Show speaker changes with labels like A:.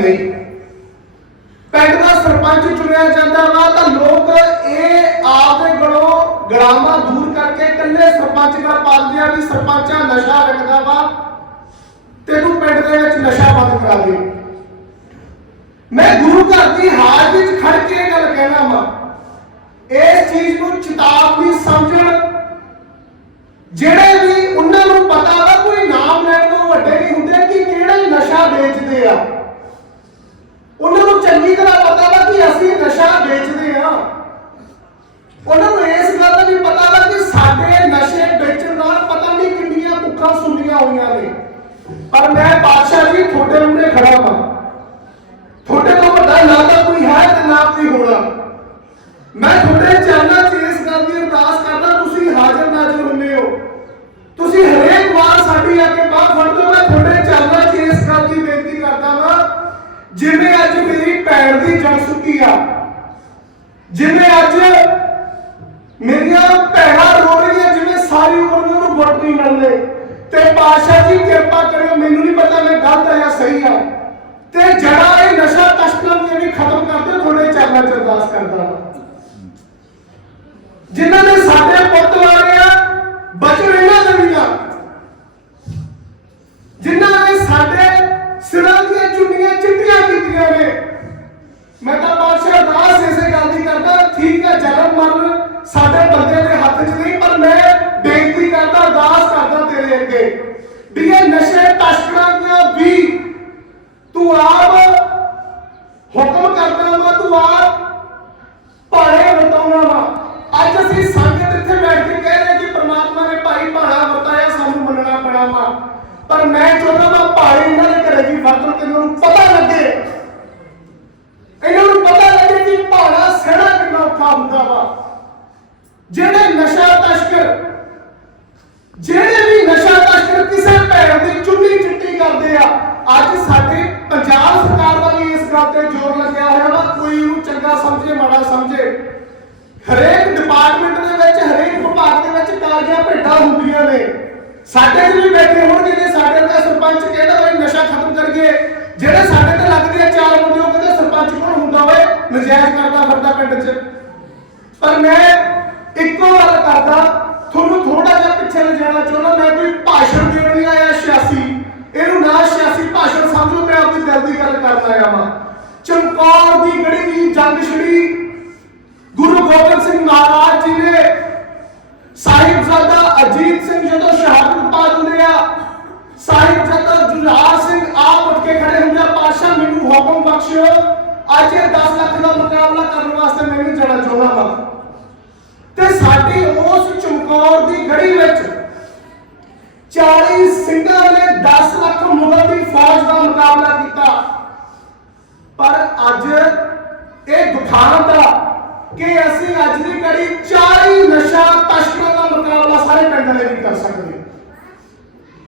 A: ਨਹੀਂ ਪਿੰਡ ਦਾ ਸਰਪੰਚ ਚੁਣਿਆ ਜਾਂਦਾ ਵਾ ਤਾਂ ਲੋਕ ਇਹ ਆਪ ਦੇ ਗਲੋਂ ਗਰਾਮਾ ਦੂਰ ਕਰਕੇ ਇਕੱਲੇ ਸਰਪੰਚ ਦਾ ਪਾਲਦੇ ਆ ਵੀ ਸਰਪੰਚਾ ਨਸ਼ਾ ਵਿਕਦਾ ਵਾ ਤੇ ਤੂੰ ਪਿੰਡ ਦੇ ਵਿੱਚ ਨਸ਼ਾ ਬੰਦ ਕਰਾ ਦੇ। ਮੈਂ ਗੁਰੂ ਘਰ ਦੀ ਹਾਲ ਵਿੱਚ ਖੜ ਕੇ ਇਹ ਗੱਲ ਕਹਿਣਾ ਵਾ, ਇਸ ਚੀਜ਼ ਨੂੰ ਚੇਤਾਵਨੀ ਸਮਝਣ, ਜਿਹੜੇ ਵੀ ਉਹਨਾਂ ਨੂੰ ਪਤਾ ਵਾ ਭੁੱਖਾਂ ਹੋਈਆਂ ਨੇ? ਪਰ ਮੈਂ ਪਾਤਸ਼ਾਹ ਜੀ, ਤੁਹਾਡੇ ਮੂਹਰੇ ਖੜਾ ਹਾਂ। ਤੁਹਾਡੇ ਤੋਂ ਵੱਡਾ ਨਾ ਤਾਂ ਕੋਈ ਹੈ ਤੇ ਨਾ ਕੋਈ ਹੋਣਾ। ਮੈਂ ਤੁਹਾਡੇ ਚਰਨਾਂ 'ਚ ਇਸ ਗੱਲ ਦੀ ਅਰਦਾਸ ਕਰਦਾ, ਤੁਸੀਂ ਹਾਜ਼ਰ ਨਾਜ਼ਰ ਹੁੰਦੇ ਹੋ। ਤੁਸੀਂ ਹਰੇਕ ਵਾਰ ਸਾਡੀ ਆ ਕੇ ਬਾਹ ਫੜਦੇ ਹੋ ਮੈਂ ਤੁਹਾਡੇ ਚਰਨਾਂ 'ਚ ਇਸ ਗੱਲ ਦੀ ਬੇਨਤੀ ਕਰਦਾ ਵਾਂ। ਜਿਵੇਂ ਅੱਜ ਮੇਰੀ ਭੈਣ ਦੀ ਜਨ ਸੁੱਕੀ ਆ, ਜਿਵੇਂ ਅੱਜ ਮੇਰੀਆਂ ਭੈਣਾਂ ਰੋ ਰਹੀਆਂ ਜਿਵੇਂ ਸਾਰੀ ਉਮਰ ਨੂੰ ਉਹਨੂੰ ਗੁੱਟ ਨਹੀਂ ਮਿਲਦੇ ਤੇ ਪਾਸ਼ਾ ਜੀ ਕਿਰਪਾ ਕਰਿਓ, ਮੈਨੂੰ ਨਹੀਂ ਪਤਾ ਮੈਂ ਗਲਤ ਆ ਜਾਂ ਸਹੀ ਆ ਤੇ ਜੜਾ ਇਹ ਨਸ਼ਾ ਤਸਕਰਾਂ ਦੀ ਵੀ ਖਤਮ ਕਰ ਦਿਓ, ਤੁਹਾਡੇ ਚਰਨਾਂ 'ਚ ਅਰਦਾਸ ਕਰਦਾ ਹਾਂ। ਜਿਨ੍ਹਾਂ ਨੇ ਸਾਡੇ ਪੁੱਤ ਵਾਰੇ ਬਚਨ ਇਹਨਾਂ ਦੇ। ਵੀ ਜਿਨ੍ਹਾਂ ਨੇ ਸਾਡੇ ਸਿਰਾਂ ਦੀਆਂ ਚੁੰਨੀਆਂ ਚਿੱਟੀਆਂ ਕੀਤੀਆਂ ਨੇ। ਮੈਂ ਤਾਂ ਬਾਦਸ਼ਾਹ ਅਰਦਾਸ ਇਸੇ ਗੱਲ ਦੀ ਕਰਦਾ, ਠੀਕ ਹੈ, ਜਨਮ ਮਰਨ ਸਾਡੇ ਬੰਦੇ ਦੇ ਹੱਥ 'ਚ ਨਹੀਂ, ਪਰ ਮੈਂ ਬੇਨਤੀ ਕਰਦਾ, ਅਰਦਾਸ ਕਰਦਾ ਤੇਰੇ ਅੱਗੇ ਵੀ ਇਹ ਨਸ਼ੇ ਤਸਕਰਾਂ ਦੀਆਂ ਵੀ ਤੂੰ ਆਪ ਹੁਕਮ ਕਰਦਾ ਵਾ ਤੂੰ ਆਪ ਭਾੜੇ ਵਰਤਾਉਣਾ ਵਾ। ਅੱਜ ਅਸੀਂ ਸੰਗਤ ਇੱਥੇ ਬੈਠ ਕੇ ਕਹਿ ਰਹੇ ਕਿ ਪ੍ਰਮਾਤਮਾ ਨੇ ਭਾਈ ਭਾੜਾ ਵਰਤਾਇਆ, ਸਾਨੂੰ ਮੰਨਣਾ ਪੈਣਾ ਵਾ। ਪਰ ਮੈਂ ਚਾਹੁੰਦਾ ਵਾ ਭਾੜੇ ਇਹਨਾਂ ਦੇ ਘਰੇ ਵੀ ਵਰਤਣ ਤੇ ਇਹਨਾਂ ਨੂੰ ਪਤਾ ਲੱਗੇ। ਇਹਨਾਂ ਨੂੰ ਪਤਾ ਲੱਗੇ ਕਿ ਭਾੜਾ ਸਹਿਣਾ ਕਿੰਨਾ ਔਖਾ ਹੁੰਦਾ ਵਾ। ਜਿਹੜੇ ਨਸ਼ਾ ਤਸਕਰ, ਜਿਹੜੇ ਵੀ ਨਸ਼ਾ ਤਸਕਰ ਕਿਸੇ ਭੈਣ ਦੀ ਚੁੰਨੀ ਚਿੱਟੀ ਕਰਦੇ ਆ, ਅੱਜ ਸਾਡੇ ਪੰਜਾਬ ਸਰਕਾਰ ਦਾ ਵੀ ਇਸ ਗੱਲ ਤੇ ਜ਼ੋਰ ਲੱਗਿਆ ਹੋਇਆ ਵਾ। ਕੋਈ ਇਹਨੂੰ ਚੰਗਾ ਸਮਝੇ, ਮਾੜਾ ਸਮਝੇ ਹਰੇਕ ਡਿਪਾਰਟਮੈਂਟ ਦੇ ਵਿੱਚ ਹਰੇਕ ਵਿਭਾਗ ਦੇ ਵਿੱਚ ਕਾਲੀਆਂ ਹੁੰਦੀਆਂ ਨੇ। ਸਾਡੇ 'ਚ ਵੀ ਬੈਠੇ ਹੋਣਗੇ ਜੇ ਸਾਡੇ ਦਾ ਸਰਪੰਚ ਕਹਿੰਦਾ ਬਈ ਨਸ਼ਾ ਖਤਮ ਕਰੀਏ। ਜਿਹੜੇ ਸਾਡੇ ਤੇ ਲੱਗਦੇ ਆ ਚਾਰ ਮੁੰਡੇ, ਉਹ ਕਹਿੰਦੇ ਸਰਪੰਚ ਕੌਣ ਹੁੰਦਾ ਓਏ? ਨਜਾਇਜ਼ ਕਰਦਾ ਫਿਰਦਾ ਪਿੰਡ 'ਚ। ਪਰ ਮੈਂ ਇੱਕੋ ਗੱਲ ਕਰਦਾ, ਤੁਹਾਨੂੰ ਥੋੜਾ ਜਿਹਾ ਪਿੱਛੇ ਲਿਜਾਣਾ ਚਾਹੁੰਦਾ, ਮੈਂ ਕੋਈ ਭਾਸ਼ਣ ਦੇਣ ਨਹੀਂ ਆਇਆ 86 ਇਹਨੂੰ ਨਾ 86 ਭਾਸ਼ਣ ਸਮਝੋ ਮੈਂ ਆਪਣੀ ਦਿਲ ਦੀ ਗੱਲ ਕਰਨ ਆਇਆ ਵਾਂ ਚਮਕੌਰ ਦੀ ਗੜੀ ਦੀ ਜੰਗ ਛੜੀ ਗੁਰੂ ਗੋਬਿੰਦ ਸਿੰਘ ਮਹਾਰਾਜ ਜੀ ਨੇ ਸਾਹਿਬਜ਼ਾਦਾ ਅਜੀਤ ਸਿੰਘ ਜਦੋਂ ਸ਼ਹਾਦਤ ਪਾ ਦਿੰਦੇ ਆ ਸਾਹਿਬਜ਼ਾਦਾ ਜੁਝਾਰ ਸਿੰਘ ਆਪ ਉੱਠ ਕੇ ਖੜੇ ਹੁੰਦੇ ਆ। ਪਾਸ਼ਾ ਮੈਨੂੰ ਹੁਕਮ ਬਖਸ਼ਿਓ। ਅੱਜ ਇਹ 10 ਲੱਖ ਦਾ ਮੁਕਾਬਲਾ ਕਰਨ ਵਾਸਤੇ ਮੈਨੂੰ ਜਾਣਾ ਚਾਹੁੰਦਾ ਹਾਂ ਤੇ ਸਾਡੀ ਉਸ ਚਮਕੌਰ ਦੀ ਗੜੀ ਵਿੱਚ 40 ਸਿੰਘਾਂ ਨੇ 10 ਲੱਖ ਮੁਗਲ ਦੀ ਫੌਜ ਦਾ ਮੁਕਾਬਲਾ ਕੀਤਾ। ਪਰ ਅੱਜ ਇਹ ਦੁਖਾਂਤ ਆ ਕਿ ਅਸੀਂ ਅੱਜ ਦੀ ਘੜੀ 40 ਨਸ਼ਾ ਤਸਕਰਾਂ ਦਾ ਮੁਕਾਬਲਾ ਸਾਰੇ ਪਿੰਡ ਵਾਲੇ ਨਹੀਂ ਕਰ ਸਕਦੇ।